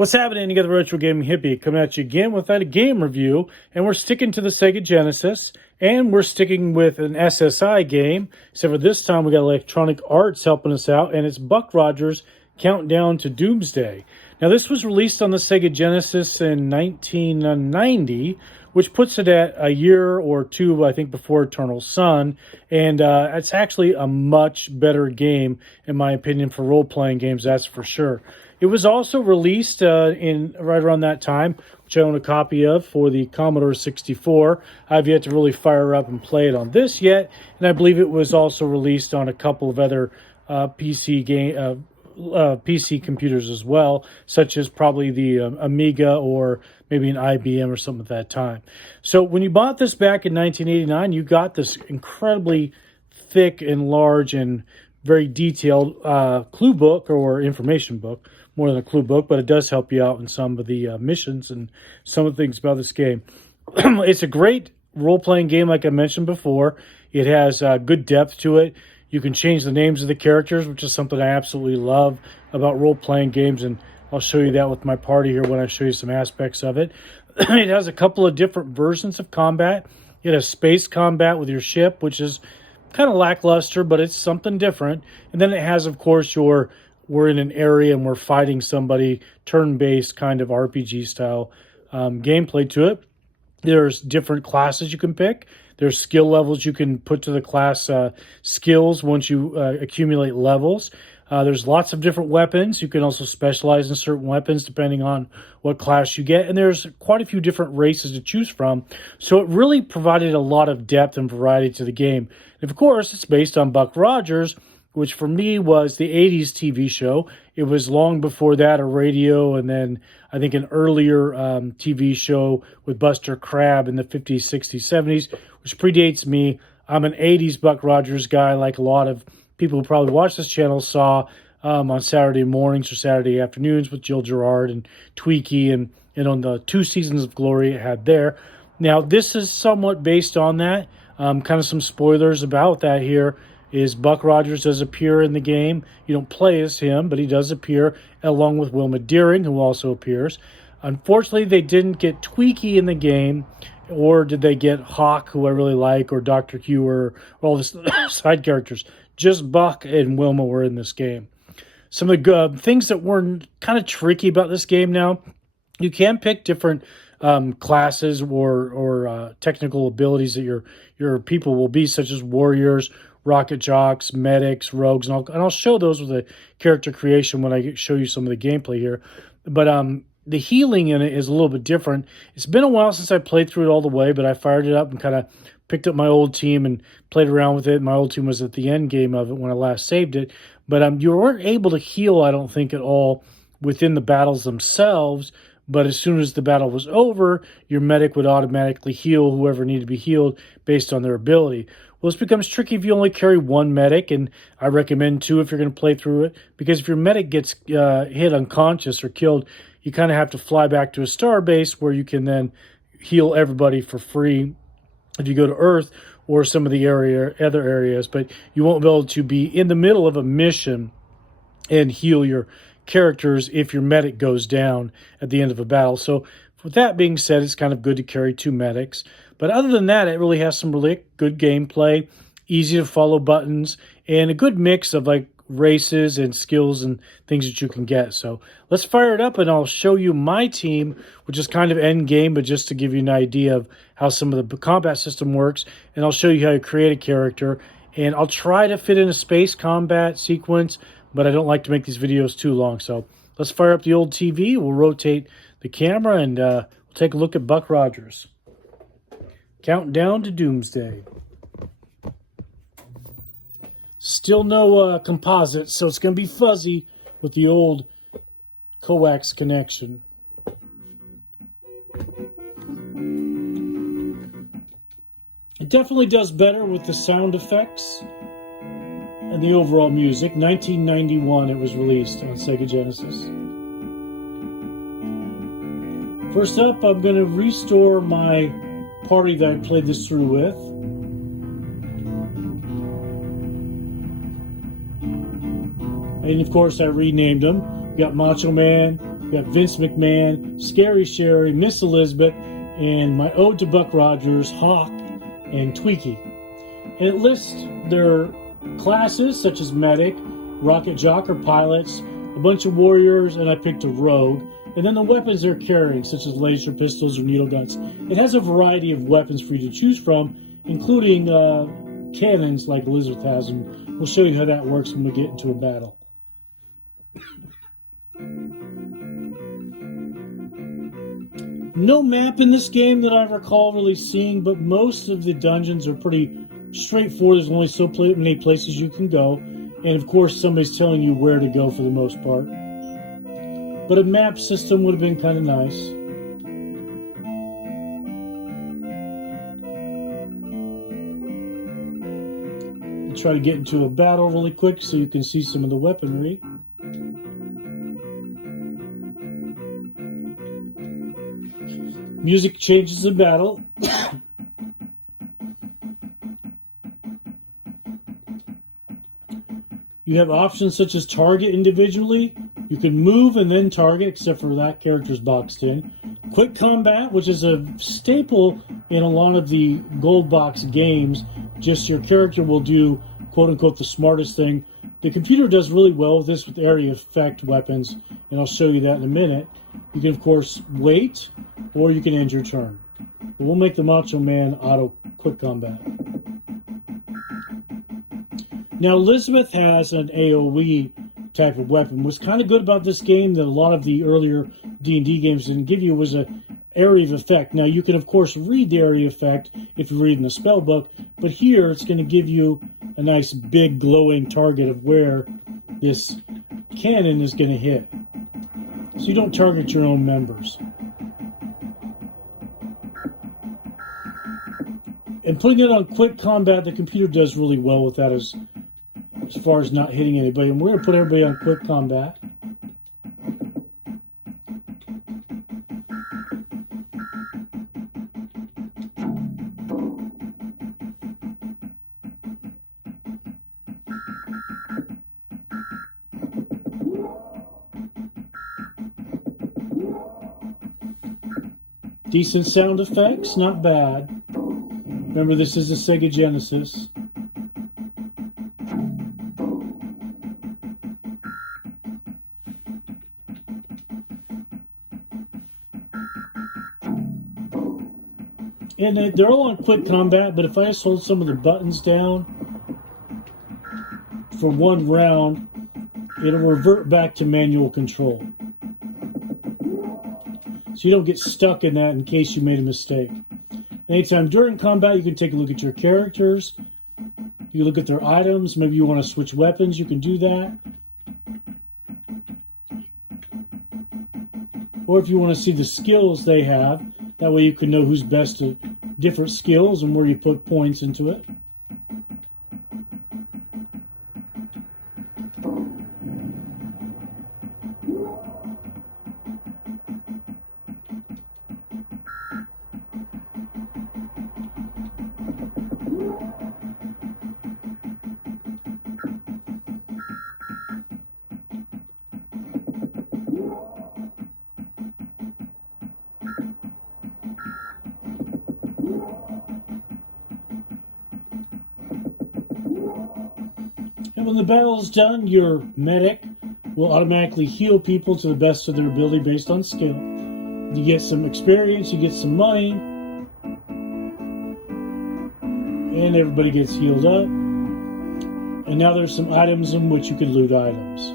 What's happening? You got the Retro Gaming Hippie coming at you again with a game review, and we're sticking to the Sega Genesis, and we're sticking with an SSI game, except for this time we got Electronic Arts helping us out, and it's Buck Rogers' Countdown to Doomsday. Now, this was released on the Sega Genesis in 1990, which puts it at a year or two, I think, before Eternal Sun, and it's actually a much better game, in my opinion, for role-playing games, that's for sure. It was also released in right around that time, which I own a copy of for the Commodore 64. I've yet to really fire up and play it on this yet, and I believe it was also released on a couple of other PC computers as well, such as probably the Amiga or maybe an IBM or something at that time. So when you bought this back in 1989, you got this incredibly thick and large and very detailed clue book or information book, more than a clue book, but it does help you out in some of the missions and some of the things about this game. It's a great role-playing game, like I mentioned before. It has good depth to it. You can change the names of the characters, which is something I absolutely love about role-playing games, and I'll show you that with my party here when I show you some aspects of it. It has a couple of different versions of combat. It has space combat with your ship, which is kind of lackluster, but it's something different. And then it has, of course, we're in an area and we're fighting somebody, turn-based kind of RPG-style gameplay to it. There's different classes you can pick. There's skill levels you can put to the class skills once you accumulate levels. There's lots of different weapons. You can also specialize in certain weapons depending on what class you get. And there's quite a few different races to choose from. So it really provided a lot of depth and variety to the game. And of course, it's based on Buck Rogers, which for me was the 80s TV show. It was long before that a radio, and then I think an earlier TV show with Buster Crabbe in the 50s, 60s, 70s, which predates me. I'm an 80s Buck Rogers guy, like a lot of people who probably watch this channel saw on Saturday mornings or Saturday afternoons with Jill Gerard and Tweaky, and on the 2 seasons of glory it had there. Now, this is somewhat based on that. Kind of some spoilers about that here is Buck Rogers does appear in the game. You don't play as him, but he does appear along with Wilma Deering, who also appears. Unfortunately, they didn't get Tweaky in the game, or did they get Hawk, who I really like, or Dr. Hugh, or all the side characters. Just Buck and Wilma were in this game. Some of the things that were kind of tricky about this game now, you can pick different classes or technical abilities that your people will be, such as warriors, rocket jocks, medics, rogues, and I'll show those with the character creation when I show you some of the gameplay here. But the healing in it is a little bit different. It's been a while since I played through it all the way, but I fired it up and kind of picked up my old team and played around with it. My old team was at the end game of it when I last saved it. But you weren't able to heal, I don't think, at all within the battles themselves. But as soon as the battle was over, your medic would automatically heal whoever needed to be healed based on their ability. Well, this becomes tricky if you only carry one medic, and I recommend 2 if you're going to play through it, because if your medic gets hit unconscious or killed, you kind of have to fly back to a star base where you can then heal everybody for free if you go to Earth or some of the other areas, but you won't be able to be in the middle of a mission and heal your characters if your medic goes down at the end of a battle. So with that being said, it's kind of good to carry 2 medics. But other than that, it really has some really good gameplay, easy to follow buttons, and a good mix of like races and skills and things that you can get. So let's fire it up and I'll show you my team, which is kind of end game, but just to give you an idea of how some of the combat system works. And I'll show you how to create a character. And I'll try to fit in a space combat sequence, but I don't like to make these videos too long. So let's fire up the old TV. We'll rotate the camera and we'll take a look at Buck Rogers. Countdown to Doomsday. Still no composite, so it's going to be fuzzy with the old coax connection. It definitely does better with the sound effects and the overall music. 1991 it was released on Sega Genesis. First up, I'm going to restore my party that I played this through with. And of course I renamed them. We got Macho Man, You got Vince McMahon, Scary Sherry, Miss Elizabeth, and my ode to Buck Rogers, Hawk, and Tweaky. And it lists their classes such as medic, rocket jock or pilots, a bunch of warriors, and I picked a rogue. And then the weapons they're carrying, such as laser pistols or needle guns. It has a variety of weapons for you to choose from, including cannons like Elizabeth has, and we'll show you how that works when we get into a battle. No map in this game that I recall really seeing, but most of the dungeons are pretty straightforward. There's only so many places you can go, and of course somebody's telling you where to go for the most part. But a map system would have been kind of nice. I'll try to get into a battle really quick so you can see some of the weaponry. Music changes in battle. You have options such as target individually. You can move and then target, except for that character's boxed in. Quick combat, which is a staple in a lot of the gold box games. Just your character will do, quote unquote, the smartest thing. The computer does really well with this with area effect weapons, and I'll show you that in a minute. You can, of course, wait, or you can end your turn. But we'll make the Macho Man auto quick combat. Now, Elizabeth has an AoE type of weapon. What's kind of good about this game that a lot of the earlier D&D games didn't give you was an area of effect. Now, you can, of course, read the area effect if you read in the spell book, but here it's going to give you a nice big glowing target of where this cannon is going to hit. So you don't target your own members. And putting it on quick combat, the computer does really well with that as far as not hitting anybody. And we're going to put everybody on quick combat. Decent sound effects, not bad. Remember, this is a Sega Genesis. And they're all on quick combat, but if I just hold some of the buttons down for one round, it'll revert back to manual control. So you don't get stuck in that in case you made a mistake. Anytime during combat, you can take a look at your characters. You look at their items. Maybe you want to switch weapons. You can do that. Or if you want to see the skills they have, that way you can know who's best at different skills and where you put points into it. And when the battle is done, your medic will automatically heal people to the best of their ability based on skill. You get some experience, you get some money, and everybody gets healed up. And now there's some items in which you can loot items.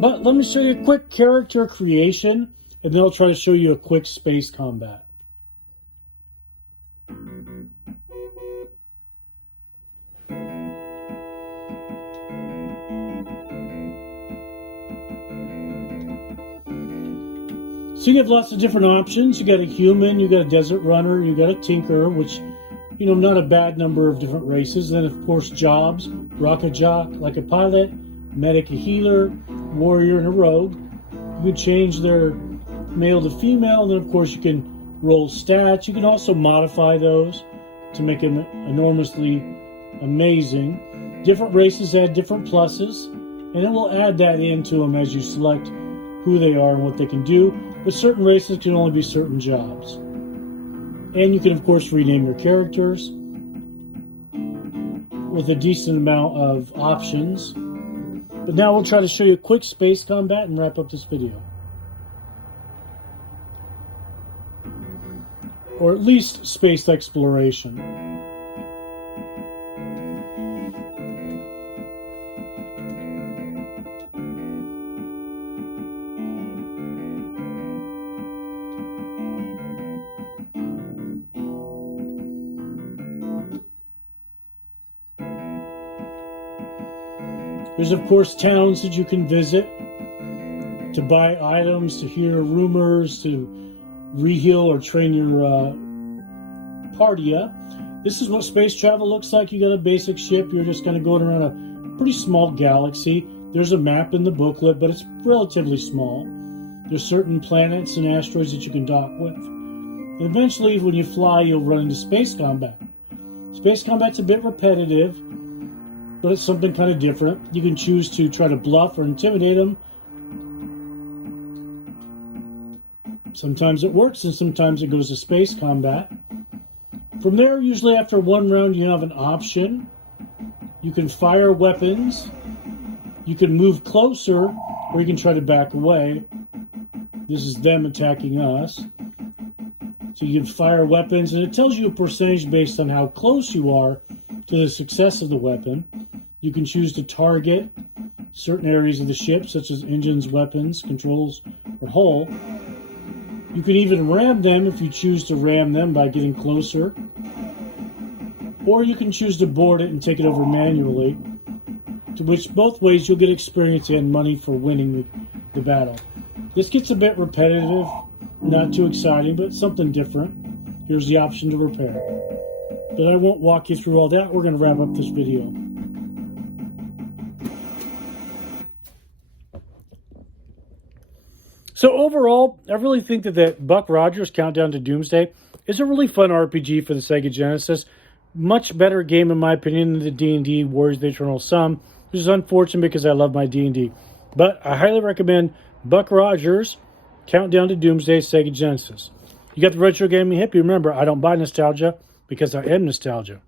But let me show you a quick character creation, and then I'll try to show you a quick space combat. So you have lots of different options. You got a human, you got a desert runner, you got a tinkerer, which, you know, not a bad number of different races. Then, of course, jobs, rocket jock, like a pilot, medic, a healer, warrior, and a rogue. You can change their male to female, and then, of course, you can roll stats. You can also modify those to make them enormously amazing. Different races add different pluses, and then we'll add that into them as you select who they are and what they can do, but certain races can only be certain jobs. And you can, of course, rename your characters with a decent amount of options. But now we'll try to show you a quick space combat and wrap up this video. Or at least space exploration. There's, of course, towns that you can visit to buy items, to hear rumors, to reheal or train your party up. This is what space travel looks like. You got a basic ship. You're just kind of going around a pretty small galaxy. There's a map in the booklet, but it's relatively small. There's certain planets and asteroids that you can dock with. And eventually, when you fly, you'll run into space combat. Space combat's a bit repetitive, but it's something kind of different. You can choose to try to bluff or intimidate them. Sometimes it works, and sometimes it goes to space combat. From there, usually after one round, you have an option. You can fire weapons. You can move closer, or you can try to back away. This is them attacking us. So you can fire weapons, and it tells you a percentage based on how close you are to the success of the weapon. You can choose to target certain areas of the ship, such as engines, weapons, controls, or hull. You can even ram them if you choose to ram them by getting closer. Or you can choose to board it and take it over manually, to which both ways you'll get experience and money for winning the battle. This gets a bit repetitive, not too exciting, but something different. Here's the option to repair. But I won't walk you through all that. We're going to wrap up this video. So overall, I really think that Buck Rogers' Countdown to Doomsday is a really fun RPG for the Sega Genesis. Much better game, in my opinion, than the D&D Warriors of the Eternal Sum, which is unfortunate because I love my D&D. But I highly recommend Buck Rogers' Countdown to Doomsday Sega Genesis. You got the Retro Gaming Hippie. Remember, I don't buy nostalgia because I am nostalgia.